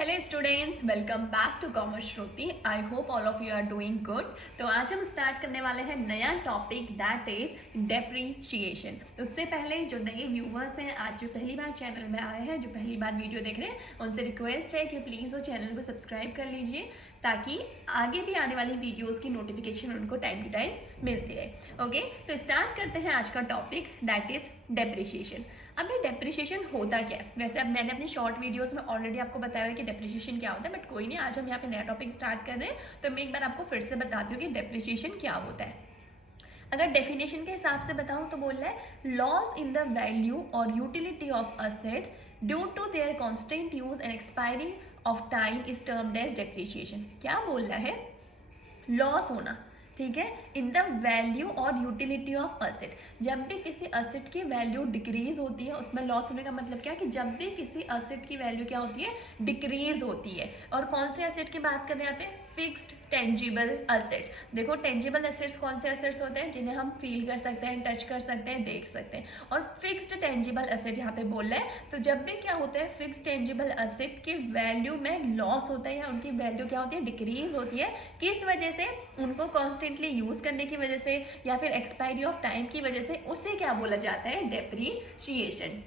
Hello students, welcome back to commerce Shruti. I hope all of you are doing good. तो आज हम start करने वाले हैं नया टॉपिक, दैट इज डेप्रीशिएशन। उससे पहले जो नए व्यूवर्स हैं, आज जो पहली बार चैनल में आए हैं, जो पहली बार वीडियो देख रहे हैं, उनसे रिक्वेस्ट है कि प्लीज़ वो चैनल को सब्सक्राइब कर लीजिए ताकि आगे भी आने वाली वीडियोस की नोटिफिकेशन उनको टाइम टू टाइम मिलती रहे। ओके, तो स्टार्ट करते हैं आज का टॉपिक, दैट इज डेप्रिशिएशन। अब ये डेप्रिशिएशन होता क्या है? वैसे अब मैंने अपनी शॉर्ट वीडियोस में ऑलरेडी आपको बताया है कि डेप्रिशिएशन क्या होता है, बट कोई नहीं, आज हम यहाँ पे नया टॉपिक स्टार्ट कर रहे हैं तो मैं एक बार आपको फिर से बताती हूँ कि डेप्रिशिएशन क्या होता है। अगर डेफिनेशन के हिसाब से बताऊँ तो बोल रहा है लॉस इन द वैल्यू और utility of asset due to their constant use and expiry of time is termed as depreciation. क्या बोल रहा है? लॉस होना, ठीक है, इन द वैल्यू और यूटिलिटी ऑफ असेट। जब भी किसी असेट की वैल्यू डिक्रीज होती है, उसमें लॉस होने का मतलब क्या है कि जब भी किसी असेट की वैल्यू क्या होती है, डिक्रीज होती है। और कौन से असेट की बात करने आते हैं? Fixed tangible asset. देखो, टेंजिबल असेट्स कौन से असेट्स होते हैं? जिन्हें हम फील कर सकते हैं, टच कर सकते हैं, देख सकते हैं। और फिक्स्ड टेंजिबल असेट यहाँ पे बोल रहे हैं। तो जब भी क्या होता है, फिक्स्ड टेंजिबल असेट की वैल्यू में लॉस होता है या उनकी वैल्यू क्या होती है, डिक्रीज होती है। किस वजह से? उनको कॉन्स्टेंटली यूज करने की वजह से या फिर एक्सपायरी ऑफ टाइम की वजह से। उसे क्या बोला जाता है? डेप्रीशिएशन।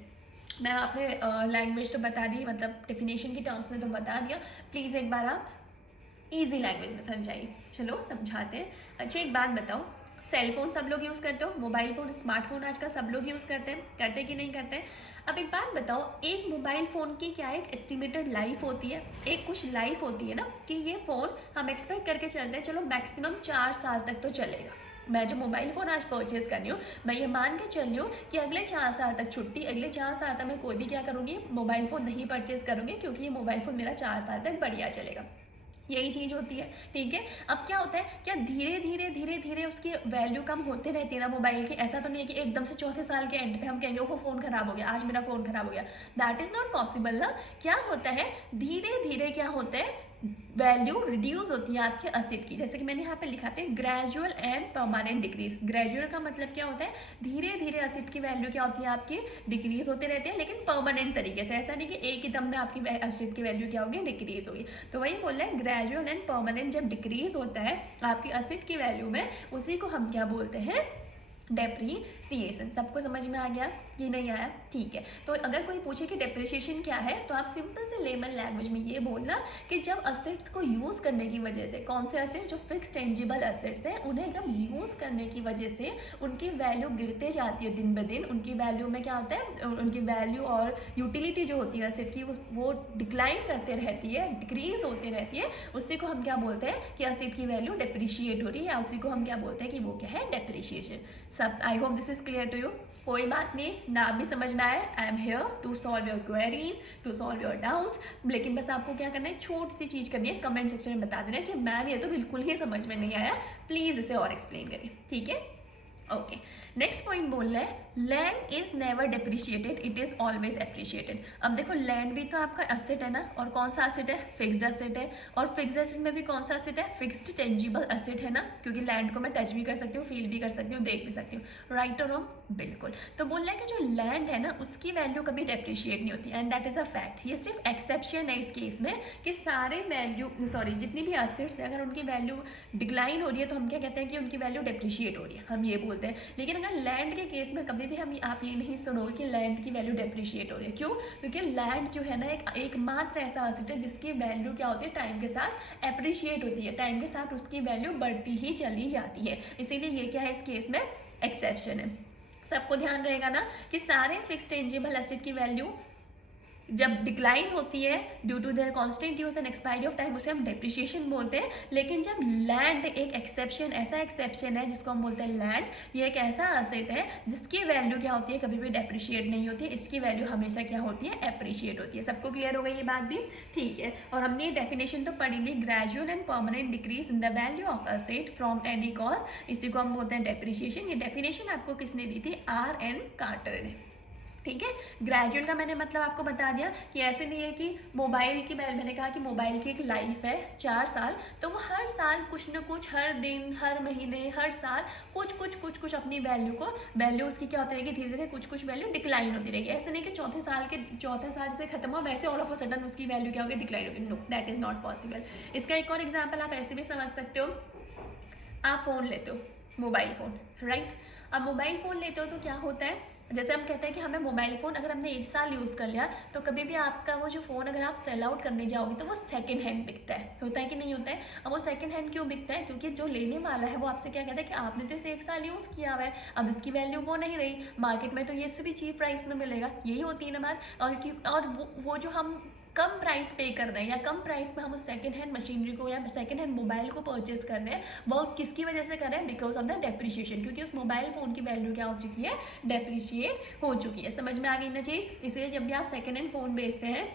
मैं आपने लैंग्वेज तो बता दी, मतलब डेफिनेशन की टर्म्स में तो बता दिया। प्लीज़ एक बार आप ईजी लैंग्वेज में समझाइए। चलो समझाते हैं। अच्छा, एक बात बताओ, सेल फोन सब लोग यूज़ करते हो, मोबाइल फ़ोन, स्मार्टफोन आजकल सब लोग यूज़ करते कि नहीं करते? अब एक बात बताओ, एक मोबाइल फ़ोन की क्या एक एस्टिमेटेड लाइफ होती है, एक कुछ लाइफ होती है ना, कि ये फ़ोन हम एक्सपेक्ट करके चलते हैं चलो मैक्सिमम 4 साल तक तो चलेगा। मैं जो मोबाइल फ़ोन आज परचेज़ कर रही हूँ, मैं ये मान के चल रही हूँ कि अगले 4 साल तक छुट्टी, अगले 4 साल तक मैं कोई भी क्या करूँगी, मोबाइल फ़ोन नहीं परचेज़ करूँगी, क्योंकि ये मोबाइल फ़ोन मेरा 4 साल तक बढ़िया चलेगा। यही चीज़ होती है, ठीक है। अब क्या होता है, क्या धीरे धीरे धीरे धीरे उसकी वैल्यू कम होते रहती है ना मोबाइल की। ऐसा तो नहीं है कि एकदम से चौथे साल के एंड पे हम कहेंगे ओह फ़ोन खराब हो गया, आज मेरा फ़ोन खराब हो गया। दैट इज़ नॉट पॉसिबल ना। क्या होता है, धीरे धीरे क्या होता है, वैल्यू रिड्यूस होती है आपके असेट की। जैसे कि मैंने यहाँ पे लिखा पे gradual and permanent decrease. Gradual का मतलब क्या होता है, धीरे धीरे असेट की वैल्यू क्या होती है आपकी, डिक्रीज होते रहते हैं, लेकिन परमानेंट तरीके से। ऐसा नहीं कि एक ही दम में आपकी असेट की वैल्यू क्या होगी, डिक्रीज होगी। तो वही बोल रहे हैं, ग्रेजुअल एंड परमानेंट जब डिक्रीज होता है आपकी असेट की वैल्यू में, उसी को हम क्या बोलते हैं, डेप्रीसिएशन। सबको समझ में आ गया कि नहीं आया? ठीक है। तो अगर कोई पूछे कि डेप्रिसिएशन क्या है, तो आप सिंपल से लेमन लैंग्वेज में ये बोलना कि जब असेट्स को यूज़ करने की वजह से, कौन से असेट्स, जो फिक्स टेंजिबल असेट्स हैं, उन्हें जब यूज़ करने की वजह से उनकी वैल्यू गिरते जाती है दिन ब दिन। उनकी वैल्यू में क्या होता है, उनकी वैल्यू और यूटिलिटी जो होती है असेट की, वो डिक्लाइन करते रहती है, डिक्रीज होती रहती है। उसी को हम क्या बोलते हैं कि असेट की वैल्यू डेप्रिशिएट हो रही है, या उसी को हम क्या बोलते हैं कि वो क्या है, डेप्रिशिएशन। सब, I hope this is clear to you. कोई बात नहीं, ना भी समझ में आए, I am here to solve your queries, to solve your doubts. लेकिन बस आपको क्या करना है, छोटी सी चीज़ करनी है, कमेंट सेक्शन में बता देना है कि मैम ये तो बिल्कुल ही समझ में नहीं आया, प्लीज़ इसे और एक्सप्लेन करिए, ठीक है। ओके, नेक्स्ट पॉइंट बोल रहा है land is never depreciated, it is always appreciated. अब देखो, लैंड भी तो आपका असेट है ना, और कौन सा असेट है, फिक्स्ड असेट है। और फिक्स्ड असेट में भी कौन सा असेट है, फिक्स्ड टेंजिबल असेट है ना, क्योंकि लैंड को मैं टच भी कर सकती हूँ, फील भी कर सकती हूँ, देख भी सकती हूँ, राइट और रॉन्ग? बिल्कुल। तो बोल रहा है कि जो लैंड है ना, उसकी वैल्यू कभी डेप्रिशिएट नहीं होती, and that is a fact. ये सिर्फ एक्सेप्शन है इस केस में कि सारे वैल्यू, सॉरी, जितनी भी असेट्स है, अगर उनकी वैल्यू डिक्लाइन हो रही है तो हम क्या कहते हैं कि उनकी वैल्यू डेप्रिशिएट हो रही है, हम ये बोलते हैं। लेकिन अगर लैंड के केस में कभी भी हम, आप ये नहीं सुनोगे कि लैंड की वैल्यू डेप्रिशिएट हो रही है। क्यों? क्योंकि लैंड जो है ना, एक मात्र ऐसा असेट है जिसकी वैल्यू क्या होती है, टाइम के साथ एप्रिशिएट होती है, टाइम के साथ उसकी वैल्यू बढ़ती ही चली जाती है। इसीलिए ये क्या है, इस केस में एक्सेप्शन है। सबको ध्यान रहेगा ना कि सारे फिक्स्ड टेंजिबल एसेट की वैल्यू जब डिक्लाइन होती है due to their constant use and expiry of time, उसे हम डेप्रिशिएशन बोलते हैं। लेकिन जब लैंड एक एक्सेप्शन, ऐसा एक्सेप्शन है जिसको हम बोलते हैं लैंड, ये एक ऐसा असेट है जिसकी वैल्यू क्या होती है, कभी भी डेप्रिशिएट नहीं होती, इसकी वैल्यू हमेशा क्या होती है, एप्रिशिएट होती है। सबको क्लियर हो गई ये बात भी? ठीक है। और हमने ये डेफिनेशन तो पढ़ी ली, gradual and permanent decrease in the value of asset from any cause, इसी को हम बोलते हैं डेप्रिशिएशन। ये डेफिनेशन आपको किसने दी थी? R.N. कार्टर ने। ठीक है। ग्रेजुअल का मैंने मतलब आपको बता दिया कि ऐसे नहीं है कि मोबाइल की, मैंने कहा कि मोबाइल की एक लाइफ है 4 साल, तो वो हर साल कुछ ना कुछ, हर दिन, हर महीने, हर साल कुछ अपनी वैल्यू उसकी क्या होती रहेगी, धीरे धीरे कुछ वैल्यू डिक्लाइन होती रहेगी। ऐसे नहीं कि चौथे साल से खत्म हो वैसे ऑल ऑफ अ सडन उसकी वैल्यू क्या होगी, डिक्लाइन होगी। No, that is not possible. इसका एक और एग्जाम्पल आप ऐसे भी समझ सकते हो। आप फ़ोन लेते हो, मोबाइल फ़ोन, राइट। अब मोबाइल फ़ोन लेते हो तो क्या होता है, जैसे हम कहते हैं कि हमें मोबाइल फ़ोन अगर हमने 1 साल यूज़ कर लिया तो कभी भी आपका वो जो फ़ोन अगर आप सेल आउट करने जाओगे तो वो सेकंड हैंड बिकता है, होता है कि नहीं होता है। अब वो सेकंड हैंड क्यों बिकता है, क्योंकि जो लेने वाला है वो आपसे क्या कहता है कि आपने तो इसे 1 साल यूज़ किया हुआ है, अब इसकी वैल्यू वो नहीं रही, मार्केट में तो ये इससे भी चीप प्राइस में मिलेगा। यही होती है ना बात। और वो जो हम कम प्राइस पे कर रहे हैं या कम प्राइस में हम उस सेकंड हैंड मशीनरी को या सेकंड हैंड मोबाइल को परचेज कर रहे हैं, वो किसकी वजह से कर रहे हैं, बिकॉज ऑफ द डेप्रिशिएशन, क्योंकि उस मोबाइल फ़ोन की वैल्यू क्या हो चुकी है, डेप्रिशिएट हो चुकी है। समझ में आ गई ना चीज़। इसलिए जब भी आप सेकंड हैंड फ़ोन बेचते हैं,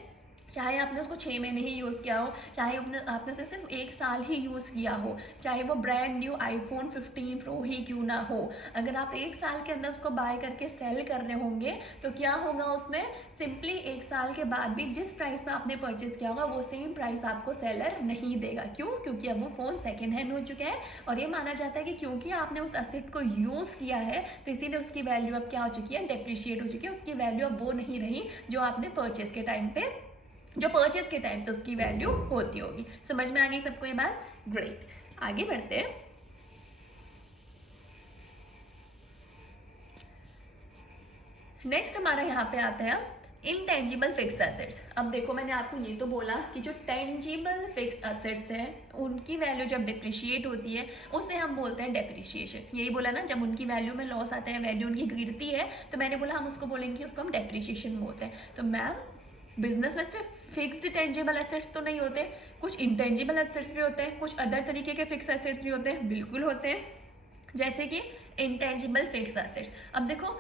चाहे आपने उसको 6 महीने ही यूज़ किया हो, चाहे आपने उसे सिर्फ 1 साल ही यूज़ किया हो, चाहे वो ब्रांड न्यू आईफोन 15 प्रो ही क्यों ना हो, अगर आप 1 साल के अंदर उसको बाय करके सेल कर रहे होंगे तो क्या होगा, उसमें सिंपली 1 साल के बाद भी जिस प्राइस में आपने परचेज किया होगा वो सेम प्राइस आपको सेलर नहीं देगा। क्यों? क्योंकि अब वो फ़ोन सेकेंड हैंड हो चुका है और ये माना जाता है कि क्योंकि आपने उस एसेट को यूज़ किया है तो इसीलिए उसकी वैल्यू अब क्या हो चुकी है, डेप्रिशिएट हो चुकी है। उसकी वैल्यू अब वो नहीं रही जो आपने परचेज के टाइम पे उसकी वैल्यू होती होगी। समझ में आ गई सबको ये बात? ग्रेट, आगे बढ़ते हैं। नेक्स्ट हमारा यहाँ पे आता है इनटेंजिबल फिक्स एसेट्स। अब देखो, मैंने आपको ये तो बोला कि जो टेंजिबल फिक्स एसेट्स हैं उनकी वैल्यू जब डिप्रिशिएट होती है उसे हम बोलते हैं डेप्रिशिएशन। यही बोला ना, जब उनकी वैल्यू में लॉस आता है, वैल्यू उनकी गिरती है, तो मैंने बोला हम उसको बोलेंगे, उसको हम डेप्रिशिएशन बोलते हैं। तो मैम, बिजनेस में सिर्फ फिक्स्ड टेंजिबल एसेट्स तो नहीं होते, कुछ इंटेंजिबल एसेट्स भी होते हैं, कुछ अदर तरीके के फिक्स एसेट्स भी होते हैं। बिल्कुल होते हैं, जैसे कि इंटेंजिबल फिक्स एसेट्स। अब देखो,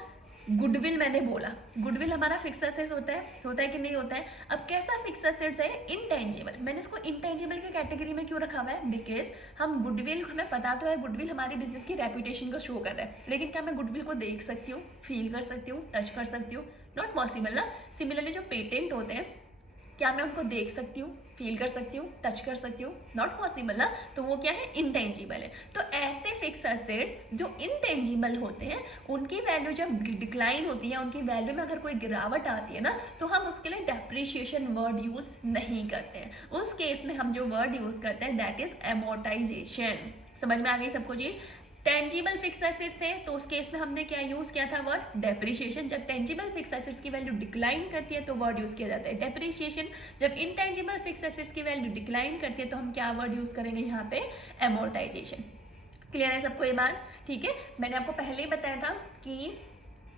गुडविल मैंने बोला, गुडविल हमारा फिक्स एसेट्स होता है कि नहीं होता है। अब कैसा फिक्स एसेट्स है, इंटेंजिबल। मैंने इसको इंटेंजिबल की कैटेगरी में क्यों रखा हुआ है, बिकॉज हम गुडविल, हमें पता तो है गुडविल हमारी बिजनेस की रेपुटेशन को शो कर रहा है, लेकिन क्या मैं गुडविल को देख सकती हूँ, फील कर सकती हूँ, टच कर सकती हूँ? नॉट पॉसिबल ना। सिमिलरली जो पेटेंट होते हैं, क्या मैं उनको देख सकती हूँ, फील कर सकती हूँ, टच कर सकती हूँ? नॉट पॉसिबल ना। तो वो क्या है, इंटेंजिबल है। तो ऐसे फिक्स एसेट्स जो इंटेंजिबल होते हैं उनकी वैल्यू जब डिक्लाइन होती है, उनकी वैल्यू में अगर कोई गिरावट आती है ना, तो हम उसके लिए डेप्रिशिएशन वर्ड यूज़ नहीं करते हैं। उस केस में हम जो वर्ड यूज़ करते हैं दैट इज एमोर्टाइजेशन। समझ में आ गई सबको चीज़? टेंजिबल फिक्स एसेट्स थे तो उस केस में हमने क्या यूज़ किया था, वर्ड डेप्रिशिएशन। जब टेंजिबल फिक्स एसेट्स की वैल्यू डिक्लाइन करती है तो वर्ड यूज़ किया जाता है डेप्रिशिएशन। जब इनटेंजिबल फिक्स एसेट्स की वैल्यू डिक्लाइन करती है तो हम क्या वर्ड यूज़ करेंगे यहाँ पे, एमोर्टाइजेशन। क्लियर है सबको ये बात? ठीक है। मैंने आपको पहले ही बताया था कि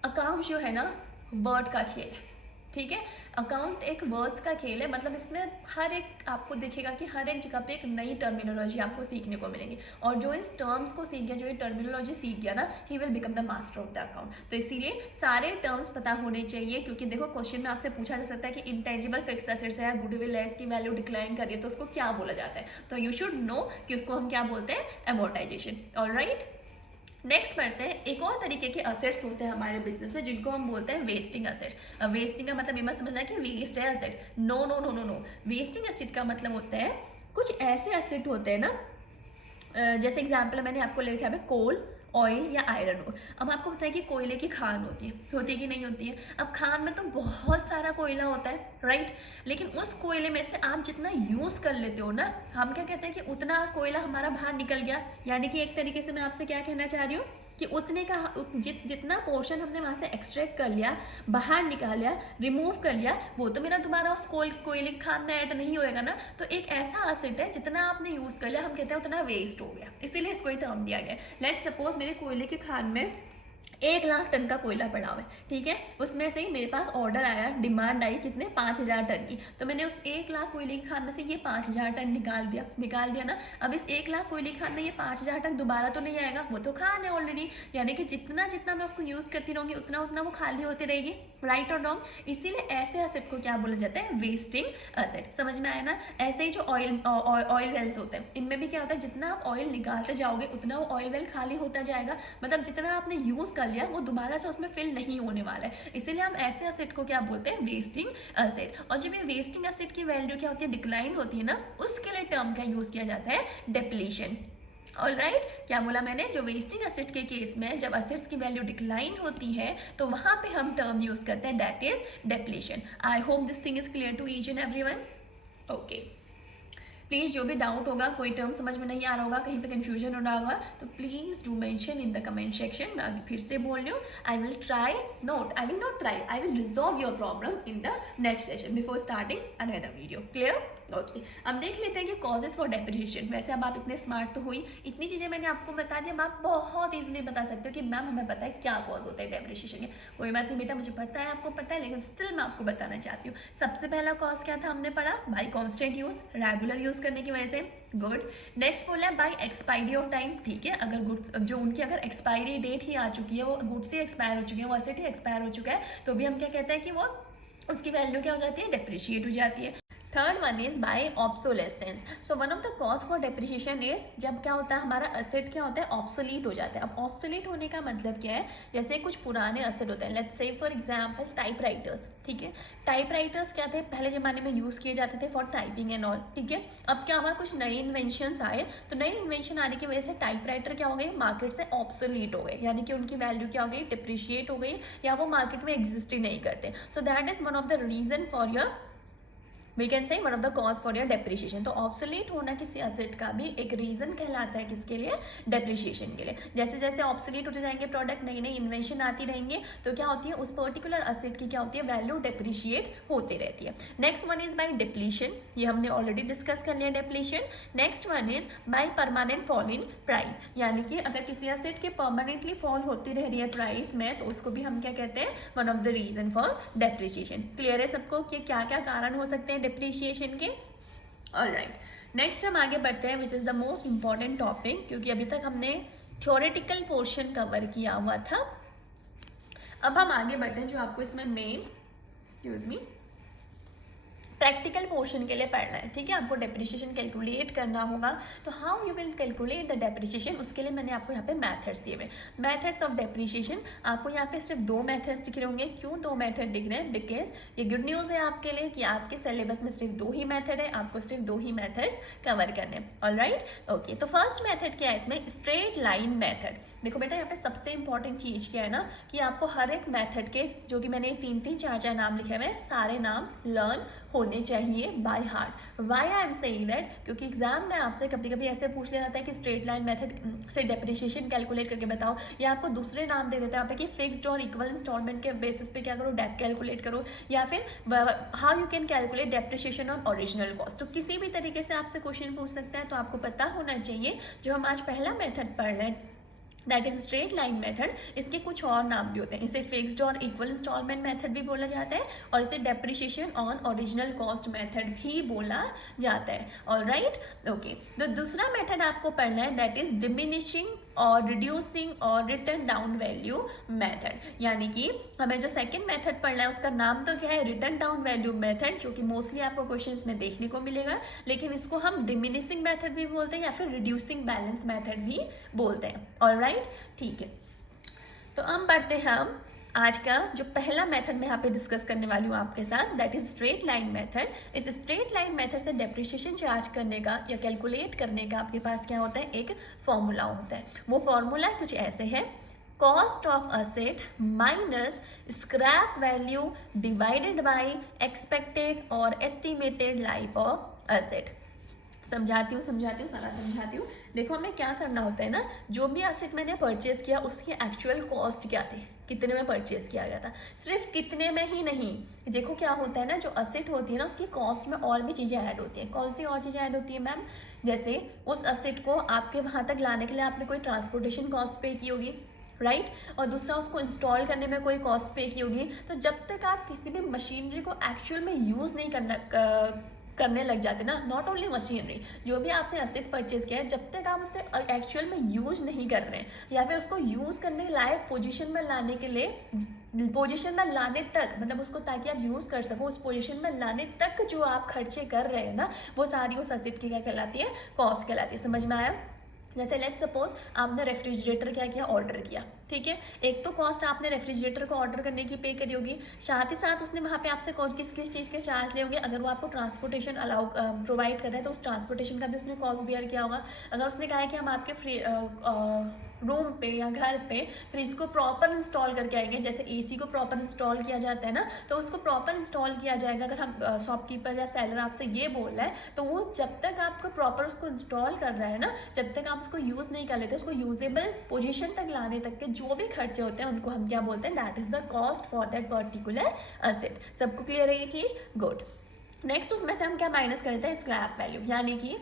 अकाउंट जो है ना, वर्ड का खेल है। ठीक है, अकाउंट एक वर्ड्स का खेल है, मतलब इसमें हर एक आपको दिखेगा कि हर एक जगह पे एक नई टर्मिनोलॉजी आपको सीखने को मिलेंगी, और जो इस टर्म्स को सीख गया, जो ये टर्मिनोलॉजी सीख गया ना, he will become the master of the account. तो इसीलिए सारे टर्म्स पता होने चाहिए, क्योंकि देखो क्वेश्चन में आपसे पूछा जा सकता है कि इंटेंजिबल फिक्स एसेट्स है, गुडविल है, इसकी वैल्यू डिक्लाइन करिए तो उसको क्या बोला जाता है। तो यू शुड नो कि उसको हम क्या बोलते हैं, एमोर्टाइजेशन। ऑलराइट, नेक्स्ट पढ़ते हैं। एक और तरीके के असेट्स होते हैं हमारे बिजनेस में जिनको हम बोलते हैं वेस्टिंग असेट्स। वेस्टिंग का मतलब ये मत समझना कि वेस्ट है asset, no no no no no. Wasting asset का मतलब होता है कुछ ऐसे असेट होते हैं ना, जैसे एग्जाम्पल मैंने आपको लिखा है कोल, ऑयल या आयरन ओर। अब आपको पता है कि कोयले की खान होती है कि नहीं होती है। अब खान में तो बहुत सारा कोयला होता है, राइट। लेकिन उस कोयले में से आप जितना यूज़ कर लेते हो ना, हम क्या कहते हैं कि उतना कोयला हमारा बाहर निकल गया। यानी कि एक तरीके से मैं आपसे क्या कहना चाह रही हूँ कि उतने का जितना पोर्शन हमने वहाँ से एक्सट्रैक्ट कर लिया, बाहर निकाल लिया, रिमूव कर लिया, वो तो मेरा दोबारा उस कोयले की खान में ऐड नहीं होएगा ना। तो एक ऐसा एसेट है जितना आपने यूज़ कर लिया, हम कहते हैं उतना वेस्ट हो गया, इसीलिए इसको टर्म दिया गया। लेट्स सपोज मेरे कोयले की खान में 1 लाख टन का कोयला पड़ा हुआ है, ठीक है। उसमें से ही मेरे पास ऑर्डर आया, डिमांड आई कितने, 5,000 टन की। तो मैंने उस 1 लाख कोयले की खान में से ये 5,000 टन निकाल दिया ना। अब इस 1 लाख कोयले की खान में ये 5,000 टन दोबारा तो नहीं आएगा, वो तो खान है ऑलरेडी। यानी कि जितना जितना मैं उसको यूज़ करती रहूँगी उतना उतना वो खाली होती रहेगी, राइट और रॉन्ग? इसीलिए ऐसे एसेट को क्या बोला जाता है? Wasting asset. समझ में आया ना? ऐसे ही जो ऑयल वेल्स होते हैं, इनमें भी क्या होता है, जितना आप ऑयल निकालते जाओगे उतना वो ऑयल वेल खाली होता जाएगा, मतलब जितना आपने यूज़ कर लिया वो दोबारा से उसमें फिल नहीं होने वाला है। इसीलिए हम ऐसे एसेट को क्या बोलते हैं? Wasting asset. और जब ये वेस्टिंग एसेट की वैल्यू क्या होती है? डिक्लाइन होती है ना, उसके लिए टर्म का यूज़ किया जाता है? डेप्लीशन। ऑलराइट, क्या बोला मैंने? जो वेस्टिंग एसेट के केस में जब एसेट्स की वैल्यू डिक्लाइन होती है तो वहां पे हम टर्म यूज करते हैं, that is depletion. I hope this thing is clear to each and everyone. Okay, please जो भी डाउट होगा, कोई टर्म समझ में नहीं आ रहा होगा, कहीं पे कंफ्यूजन हो रहा होगा, तो please do mention in the comment section. मैं फिर से बोल रही हूँ, I will not try, I will resolve your problem in the next session before starting another video. Clear? Okay, अब देख लेते हैं कि कॉजेज फॉर डेप्रिसिएशन। वैसे अब आप इतने स्मार्ट तो हुई, इतनी चीज़ें मैंने आपको बता दी, अब आप बहुत ईजिली बता सकते हो कि मैम हमें पता है क्या कॉज होता है डेप्रिसिएशन के। कोई बात नहीं बेटा, मुझे पता है, आपको पता है, लेकिन स्टिल मैं आपको बताना चाहती हूँ। सबसे पहला कॉज क्या था हमने पढ़ा? By constant use, regular use करने की वजह से। गुड। नेक्स्ट बोला है बाई एक्सपायरी ऑफ टाइम। ठीक है, अगर गुड्स जो उनकी अगर एक्सपायरी डेट ही आ चुकी है, वो गुड्स ही एक्सपायर हो चुकी है, वो एसेट ही एक्सपायर हो चुका है, तो भी हम क्या कहते हैं कि वो उसकी वैल्यू क्या हो जाती है? डेप्रिशिएट हो जाती है। Third one is by obsolescence. So one of the cause for depreciation is जब क्या होता है, हमारा एसेट क्या होता है? ऑब्सोलीट हो जाता है। अब ऑब्सोलीट होने का मतलब क्या है? जैसे कुछ पुराने एसेट होते हैं, let's say for example typewriters. ठीक है, टाइपराइटर्स क्या थे? पहले ज़माने में यूज़ किए जाते थे फॉर टाइपिंग एंड ऑल। ठीक है, अब क्या हुआ? कुछ नए इन्वेंशंस आए, तो नए इन्वेंशन आने की वजह से टाइपराइटर क्या हो गए? मार्केट से ऑब्सोलीट हो गए, यानी कि उनकी वैल्यू क्या हो गई? डिप्रिशिएट हो गई, या वो मार्केट में एग्जिस्ट ही नहीं करते। So that is one of the reason for your, we can say one of the cause for your depreciation. तो ऑब्सोलीट होना किसी एसेट का भी एक रीजन कहलाता है, किसके लिए? डेप्रिसिएशन के लिए। जैसे जैसे ऑब्सोलीट होते जाएंगे प्रोडक्ट, नई नई इन्वेंशन आती रहेंगे, तो क्या होती है? उस पर्टिकुलर एसेट की क्या होती है? वैल्यू डेप्रिशिएट होती रहती है। Next one is by depletion, ये हमने ऑलरेडी डिस्कस कर लिया depletion. Next one is by permanent fall in price, यानी कि अगर किसी एसेट के परमानेंटली फॉल होती रह रही है प्राइस में, तो उसको भी हम क्या कहते हैं? One of the reason for depreciation. Clear है सबको कि क्या क्या कारण हो सकते हैं डेप्रिसिएशन के? ऑलराइट, नेक्स्ट हम आगे बढ़ते हैं, which is the most important topic, क्योंकि अभी तक हमने थ्योरेटिकल पोर्शन कवर किया हुआ था। अब हम आगे बढ़ते हैं, जो आपको इसमें main, excuse me, practical portion के लिए पढ़ना है। ठीक है, आपको डेप्रिसिएशन कैलकुलेट करना होगा, तो how you will calculate the depreciation, उसके लिए मैंने आपको यहाँ पे मेथड्स दिए हुए। मेथड्स ऑफ डेप्रिसिएशन, आपको यहाँ पे सिर्फ 2 मेथड्स दिख रहे होंगे। क्यों 2 मेथड दिख रहे हैं? बिकॉज ये गुड न्यूज़ है आपके लिए कि आपके सिलेबस में सिर्फ 2 ही मेथड है, आपको सिर्फ 2 ही मेथड्स कवर करने हैं। ऑलराइट, ओके, तो फर्स्ट मेथड क्या है इसमें? Straight line method. देखो बेटा, यहाँ पे सबसे इंपॉर्टेंट चीज़ क्या है ना, कि आपको हर एक मेथड के, जो कि मैंने 3-3, 4-4 नाम लिखे हुए हैं, सारे नाम लर्न होने चाहिए by heart. Why I am saying that? क्योंकि एग्जाम में आपसे कभी कभी ऐसे पूछ लिया जाता है कि स्ट्रेट लाइन मेथड से डेप्रिसिएशन कैलकुलेट करके बताओ, या आपको दूसरे नाम दे देते हैं यहाँ पे कि फिक्स्ड और इक्वल इंस्टॉलमेंट के बेसिस पे क्या करो? डेप कैलकुलेट करो, या फिर how you can calculate depreciation on original cost. तो किसी भी तरीके से आपसे क्वेश्चन पूछ सकता है, तो आपको पता होना चाहिए जो हम आज पहला मेथड पढ़ रहे हैं, that is straight line method. इसके कुछ और नाम भी होते हैं, इसे फिक्स्ड और इक्वल इंस्टॉलमेंट मेथड भी बोला जाता है, और इसे depreciation on original cost method भी बोला जाता है। ऑलराइट, ओके, तो दूसरा मेथड आपको पढ़ना है, दैट इज डिमिनिशिंग और रिड्यूसिंग और रिटर्न डाउन वैल्यू मेथड। यानी कि हमें जो सेकंड मेथड पढ़ना है उसका नाम तो क्या है? रिटर्न डाउन वैल्यू मेथड, जो कि मोस्टली आपको क्वेश्चंस में देखने को मिलेगा, लेकिन इसको हम डिमिनिशिंग मेथड भी बोलते हैं, या फिर रिड्यूसिंग बैलेंस मेथड भी बोलते हैं। ऑलराइट, ठीक है, तो हम बढ़ते हैं हम आज का जो पहला मेथड मैं यहाँ पे डिस्कस करने वाली हूँ आपके साथ, that is straight line method. इस स्ट्रेट लाइन मेथड से डेप्रिसिएशन चार्ज करने का या कैलकुलेट करने का आपके पास क्या होता है? एक फॉर्मूला होता है। वो फॉर्मूला कुछ ऐसे है, cost of asset minus scrap value divided by expected और एस्टिमेटेड लाइफ ऑफ असेट। समझाती हूँ सारा समझाती हूँ। देखो, हमें क्या करना होता है ना, जो भी एसेट मैंने परचेज किया उसकी एक्चुअल कॉस्ट क्या थी, कितने में परचेज किया गया था, सिर्फ कितने में ही नहीं। देखो क्या होता है ना, जो एसेट होती है ना, उसकी कॉस्ट में और भी चीज़ें ऐड होती हैं। कौन सी और चीज़ें ऐड होती है मैम? जैसे उस एसेट को आपके वहाँ तक लाने के लिए आपने कोई ट्रांसपोर्टेशन कॉस्ट पे की होगी, राइट, और दूसरा उसको इंस्टॉल करने में कोई कॉस्ट पे की होगी। तो जब तक आप किसी भी मशीनरी को एक्चुअल में यूज़ नहीं करने लग जाते ना, नॉट ओनली मशीनरी, जो भी आपने एसेट परचेज किया है, जब तक आप उसे एक्चुअल में यूज नहीं कर रहे हैं या फिर उसको यूज करने लायक पोजीशन में लाने के लिए, पोजीशन में लाने तक, मतलब उसको ताकि आप यूज कर सको, उस पोजीशन में लाने तक जो आप खर्चे कर रहे हैं ना, वो सारी उस एसेट की क्या कहलाती है, कॉस्ट कहलाती है। समझ में आया? जैसे लेट्स सपोज आपने रेफ्रिजरेटर क्या किया, ऑर्डर किया, ठीक है, एक तो कॉस्ट आपने रेफ्रिजरेटर को ऑर्डर करने की पे करी होगी, साथ ही साथ उसने वहाँ पे आपसे किस किस चीज़ के चार्ज लिए होंगे। अगर वो आपको ट्रांसपोर्टेशन अलाउ प्रोवाइड कर रहा है तो उस ट्रांसपोर्टेशन का भी उसने कॉस्ट बियर किया होगा। अगर उसने कहा है कि हम आपके रूम पे या घर पे फ्रिज को प्रॉपर इंस्टॉल करके आएंगे, जैसे एसी को प्रॉपर इंस्टॉल किया जाता है ना, तो उसको प्रॉपर इंस्टॉल किया जाएगा। अगर हम शॉपकीपर या सेलर आपसे ये बोल रहा है तो वो जब तक आपको प्रॉपर उसको इंस्टॉल कर रहा है ना, जब तक आप उसको यूज़ नहीं कर लेते, उसको यूजेबल पोजीशन तक लाने तक के जो भी खर्चे होते हैं उनको हम क्या बोलते हैं, that is the cost for that particular asset. सबको क्लियर है ये चीज़? गुड। नेक्स्ट उसमें से हम क्या माइनस करते हैं, स्क्रैप वैल्यू। यानी कि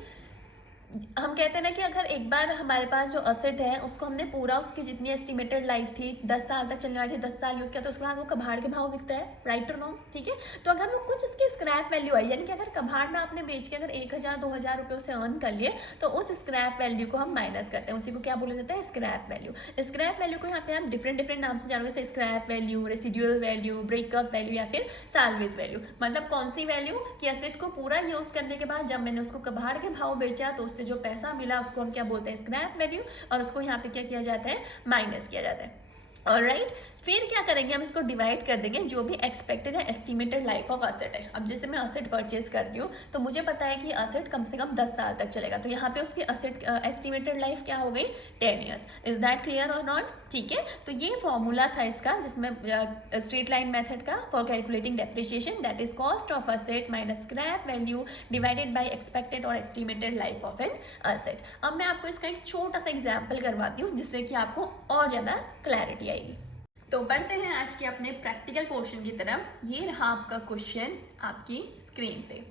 हम कहते हैं ना कि अगर एक बार हमारे पास जो असेट है उसको हमने पूरा, उसकी जितनी एस्टिमेटेड लाइफ थी 10 साल तक चलने वाली थी, 10 साल यूज़ किया, तो उसके बाद वो कबाड़ के भाव बिकता है, राइट और नॉट, ठीक है। तो अगर वो कुछ उसकी स्क्रैप वैल्यू आई, यानी कि अगर कबाड़ में आपने बेच के अगर 1000-2000 रुपये उसे अर्न कर लिए, तो उस स्क्रैप वैल्यू को हम माइनस करते हैं, उसी को क्या बोला जाता है, स्क्रैप वैल्यू। स्क्रैप वैल्यू को यहाँ पे हम डिफरेंट नाम से जानोगे, जैसे scrap value, residual value, breakup value या फिर साल्वेज वैल्यू। मतलब कौन सी वैल्यू कि एसेट को पूरा यूज़ करने के बाद जब मैंने उसको कबाड़ के भाव बेचा तो उससे जो पैसा मिला उसको हम क्या बोलते हैं, स्क्रैप वैल्यू, और उसको यहाँ पे क्या किया जाता है, माइनस किया जाता है। ऑलराइट, फिर क्या करेंगे, हम इसको डिवाइड कर देंगे जो भी एक्सपेक्टेड है एस्टिमेटेड लाइफ ऑफ असेट है। अब जैसे मैं असेट परचेज कर रही हूँ तो मुझे पता है कि असेट कम से कम 10 साल तक चलेगा, तो यहाँ पे उसकी असेट एस्टिमेटेड लाइफ क्या हो गई, 10 ईयर्स। इज दैट क्लियर और नॉट? ठीक है, तो ये फॉर्मूला था इसका, जिसमें स्ट्रेट लाइन मेथड का for calculating depreciation, that is cost of asset minus scrap value divided by expected और estimated life of an asset. अब मैं आपको इसका एक छोटा सा एग्जाम्पल करवाती हूँ जिससे कि आपको और ज़्यादा क्लैरिटी आएगी। तो बढ़ते हैं आज के अपने प्रैक्टिकल पोर्शन की तरफ। ये रहा आपका क्वेश्चन आपकी स्क्रीन पे।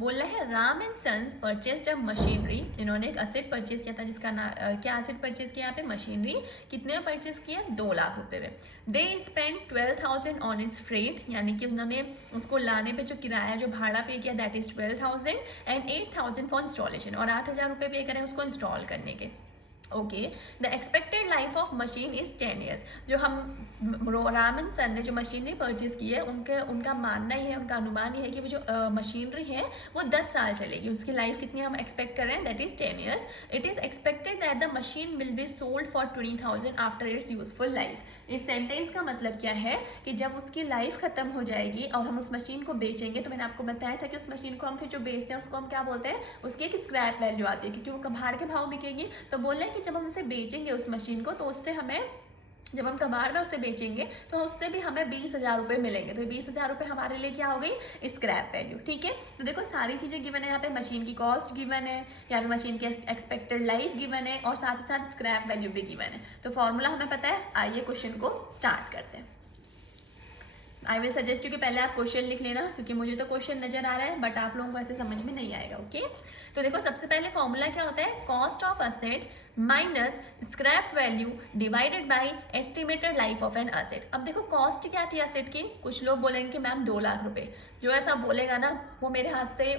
बोल रहे हैं Ram and sons purchase a machinery. इन्होंने एक असेट परचेज किया था जिसका क्या असेट परचेज किया यहाँ पे, मशीनरी। कितने में परचेज किया, 2 लाख रुपए में। They spend 12,000 on it's freight, यानी कि उन्होंने उसको लाने पे जो किराया जो भाड़ा पे किया that is 12,000 and 8,000 for installation, और 8,000 रुपये पे करें उसको इंस्टॉल करने के। Okay, the expected life of machine is 10 years. जो हम राम एंड सन ने जो मशीनरी परचेज की है उनका मानना ही है, उनका अनुमान ये है कि वो जो मशीनरी है वो 10 साल चलेगी। उसकी लाइफ कितनी हम एक्सपेक्ट कर रहे हैं, that is 10 years. It is expected that the machine will be sold for 20,000 after it's useful life. इस सेंटेंस का मतलब क्या है कि जब उसकी लाइफ खत्म हो जाएगी और हम उस मशीन को बेचेंगे, तो मैंने आपको बताया था कि उस मशीन को हम फिर जो बेचते हैं उसको हम क्या बोलते हैं, उसकी एक स्क्रैप वैल्यू आती है, क्योंकि वो कबाड़ के भाव बिकेगी। तो बोल रहे हैं कि जब हम उसे बेचेंगे उस मशीन को, तो उससे हमें, जब हम कबाड़ में उसे बेचेंगे तो उससे भी हमें 20,000 रुपये मिलेंगे। तो 20,000 रुपये हमारे लिए क्या हो गई, स्क्रैप वैल्यू। ठीक है, तो देखो सारी चीज़ें गिवन है यहाँ पे, मशीन की कॉस्ट गिवन है, यहाँ पे मशीन की एक्सपेक्टेड लाइफ गिवन है, और साथ ही साथ स्क्रैप वैल्यू भी गिवन है। तो फॉर्मूला हमें पता है। आइए क्वेश्चन को स्टार्ट करते हैं। आई विल सजेस्ट यू कि पहले आप क्वेश्चन लिख लेना, क्योंकि मुझे तो क्वेश्चन नजर आ रहा है बट आप लोगों को ऐसे समझ में नहीं आएगा। ओके, तो देखो सबसे पहले फॉर्मूला क्या होता है, cost of asset minus scrap value divided bye estimated life of an asset. अब देखो कॉस्ट क्या थी असेट की, कुछ लोग बोलेंगे कि मैम 2 लाख रुपए। जो ऐसा बोलेगा ना वो मेरे हाथ से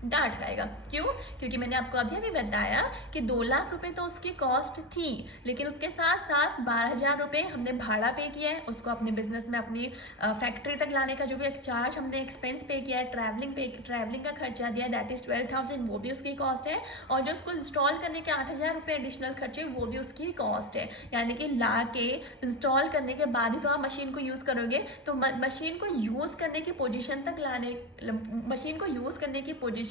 डांट खाएगा। क्यों? क्योंकि मैंने आपको अभी बताया कि 2 लाख रुपए तो उसकी कॉस्ट थी, लेकिन उसके साथ साथ 12,000 रुपये हमने भाड़ा पे किया है, उसको अपने बिजनेस में अपनी फैक्ट्री तक लाने का जो भी एक चार्ज हमने एक्सपेंस पे किया है, ट्रैवलिंग का खर्चा दिया दैट इज 12,000, वो भी उसकी कॉस्ट है। और जो उसको इंस्टॉल करने के 8,000 रुपये एडिशनल खर्चे वो भी उसकी कॉस्ट है। यानी कि ला के इंस्टॉल करने के बाद ही तो आप मशीन को यूज़ करोगे। तो मशीन को यूज़ करने की पोजिशन तक लाने, मशीन को यूज़ करने की पोजिशन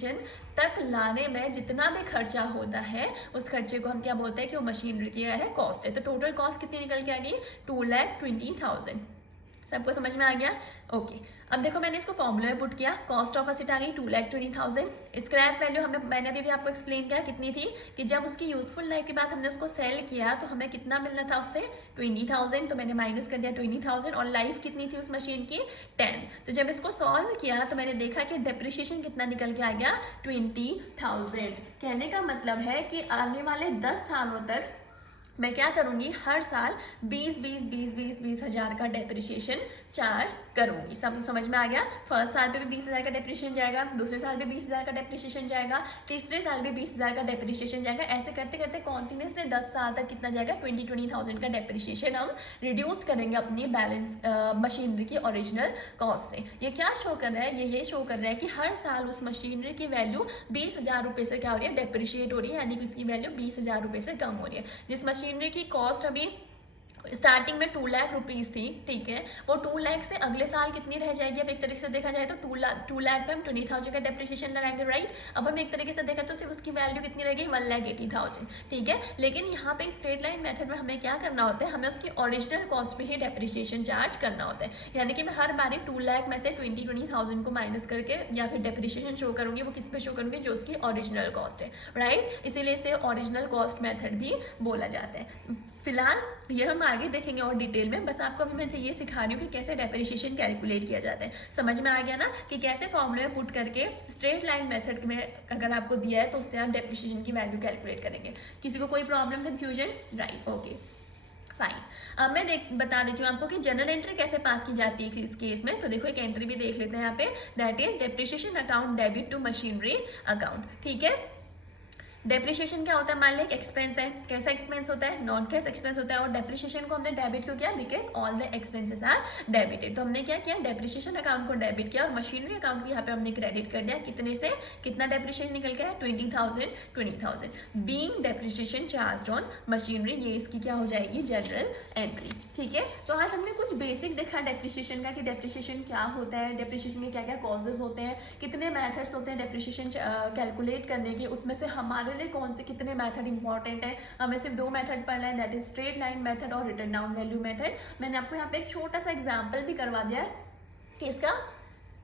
तक लाने में जितना भी खर्चा होता है उस खर्चे को हम क्या बोलते हैं कि वो मशीनरी की है कॉस्ट है। तो टोटल कॉस्ट कितनी निकल के आ गई, 2,20,000। सबको समझ में आ गया? ओके, अब देखो मैंने इसको फॉर्मूला में पुट किया, कॉस्ट ऑफ असेट आ गई 2,20,000। स्क्रैप वैल्यू मैंने अभी आपको एक्सप्लेन किया कितनी थी, कि जब उसकी यूजफुल लाइफ के बाद हमने उसको सेल किया तो हमें कितना मिलना था उससे, 20,000। तो मैंने माइनस कर दिया 20,000, और लाइफ कितनी थी उस मशीन की, 10। तो जब इसको सॉल्व किया तो मैंने देखा कि डेप्रिसिएशन कितना निकल के आ गया, 20,000। कहने का मतलब है कि आने वाले 10 सालों तक मैं क्या करूँगी, हर साल 20 हज़ार का डेप्रिसिएशन चार्ज करूँगी। सब समझ में आ गया। फर्स्ट साल पे भी 20,000 का डेप्रिसिएशन जाएगा, दूसरे साल भी 20,000 का डेप्रिसिएशन जाएगा, तीसरे साल भी 20,000 का डेप्रिसिएशन जाएगा। ऐसे करते करते कॉन्टिन्यूसली 10 साल तक कितना जाएगा, 20,000 का डेप्रिसिएशन हम रिड्यूस करेंगे अपनी बैलेंस मशीनरी की ओरिजिनल कॉस्ट से। ये क्या शो कर रहा है, ये शो कर रहा है कि हर साल उस मशीनरी की वैल्यू 20,000 रुपये से क्या हो रही है, डेप्रिशिएट हो रही है, यानी कि इसकी वैल्यू 20,000 रुपये से कम हो रही है। जिस मशीनरी की कॉस्ट अभी स्टार्टिंग में 2 लाख रुपीज़ थी, ठीक है, वो 2 लाख से अगले साल कितनी रह जाएगी। अब एक तरीके से देखा जाए तो 2 लाख पे हम 20,000 का डेप्रिसिएशन लगाएंगे, राइट। अब हम एक तरीके से देखा तो सिर्फ उसकी वैल्यू कितनी रहेगी, 1,80,000, ठीक है। लेकिन यहाँ पे स्ट्रेट लाइन मेथड में हमें क्या करना होता है, हमें उसकी ओरिजिनल कॉस्ट पे ही डेप्रिसिएशन चार्ज करना होता है। यानी कि मैं हर बारी 2 लाख में से 20,000 को माइनस करके या फिर डेप्रिसिएशन शो करूँगी, वो किस पे शो करूँगी, जो उसकी ओरिजिनल कॉस्ट है, राइट। इसीलिए इसे ओरिजिनल कॉस्ट मेथड भी बोला जाता है। फिलहाल ये हम आगे देखेंगे और डिटेल में, बस आपको अभी मैं ये सिखा रही हूँ कि कैसे डेप्रिसिएशन कैलकुलेट किया जाता है। समझ में आ गया ना कि कैसे फॉर्मूले में पुट करके स्ट्रेट लाइन मेथड में अगर आपको दिया है तो उससे आप डेप्रिसिएशन की वैल्यू कैलकुलेट करेंगे। किसी को कोई problem, confusion, right, okay fine. अब मैं बता देती हूँ आपको कि जनरल एंट्री कैसे पास की जाती है इस केस में। तो देखो एक एंट्री भी देख लेते हैं यहाँ पे, that is depreciation account debit to machinery account, ठीक है। डेप्रिसिएशन क्या होता है, मान लें एक एक्सपेंस है, कैसा एक्सपेंस होता है, नॉन कैश एक्सपेंस होता है, और डेप्रिसिएशन को हमने डेबिट क्यों किया, because all the expenses are debited. तो हमने क्या किया, डेप्रिसिएशन अकाउंट को डेबिट किया और मशीनरी अकाउंट को यहाँ पे हमने क्रेडिट कर दिया। कितने से कितना डेप्रिसिएशन निकल गया, 20,000 being depreciation charge on machinery. ये इसकी क्या हो जाएगी, जनरल एंट्री, ठीक है। तो आज हमने कुछ बेसिक देखा डेप्रिसिएशन का कि डेप्रिसिएशन क्या होता है, डेप्रिसिएशन के क्या क्या कॉजेज होते हैं, कितने मेथड्स होते हैं डेप्रिसिएशन कैलकुलेट करने के, उसमें से हमारे लिए कौन से कितने मेथड इंपॉर्टेंट है। हमें सिर्फ 2 मेथड पढ़ना है, that is straight line method और रिटर्न डाउन वैल्यू मेथड। मैंने आपको यहाँ पे एक छोटा सा एग्जांपल भी करवा दिया है कि इसका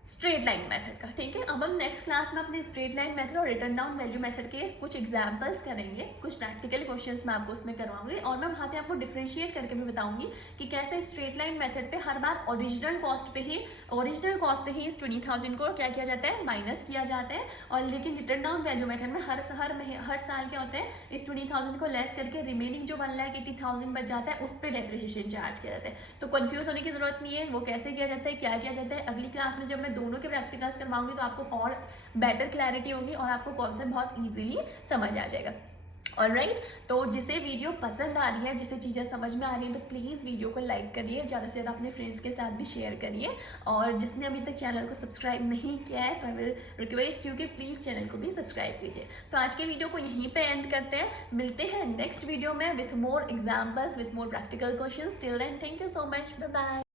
स्ट्रेट लाइन मेथड का, ठीक है। अब हम नेक्स्ट क्लास में अपने स्ट्रेट लाइन मेथड और रिटर्न डाउन वैल्यू मेथड के कुछ एग्जांपल्स करेंगे, कुछ प्रैक्टिकल क्वेश्चंस मैं आपको उसमें करवाऊंगी, और मैं वहाँ पे आपको डिफरेंशिएट करके भी बताऊंगी कि कैसे स्ट्रेट लाइन मेथड पे हर बार ओरिजिनल कॉस्ट से ही इस 20,000 को क्या किया जाता है, माइनस किया जाता है। और लेकिन रिटर्न डाउन वैल्यू मेथड में हर साल क्या होता है, इस 20,000 को लेस करके रिमेनिंग जो 1,80,000 बच जाता है उस पर डेप्रिसिएशन चार्ज किया जाता है। तो कंफ्यूज होने की जरूरत नहीं है, वो कैसे किया जाता है, क्या किया जाता है। अगली क्लास में जब मैं दोनों के प्रैक्टिकल्स करवाऊंगी तो आपको और बेटर क्लैरिटी होगी और आपको कॉन्सेप्ट बहुत इजीली समझ आ जाएगा। ऑलराइट, तो जिसे वीडियो पसंद आ रही है, जिसे चीज़ें समझ में आ रही हैं, तो प्लीज़ वीडियो को लाइक करिए, ज़्यादा से ज़्यादा अपने फ्रेंड्स के साथ भी शेयर करिए। और जिसने अभी तक चैनल को सब्सक्राइब नहीं किया है तो आई विल रिक्वेस्ट यू कि प्लीज़ चैनल को भी सब्सक्राइब कीजिए। तो आज के वीडियो को यहीं पे एंड करते हैं, मिलते हैं नेक्स्ट वीडियो में with more examples, with more practical questions. Till then, thank you so much, bye bye.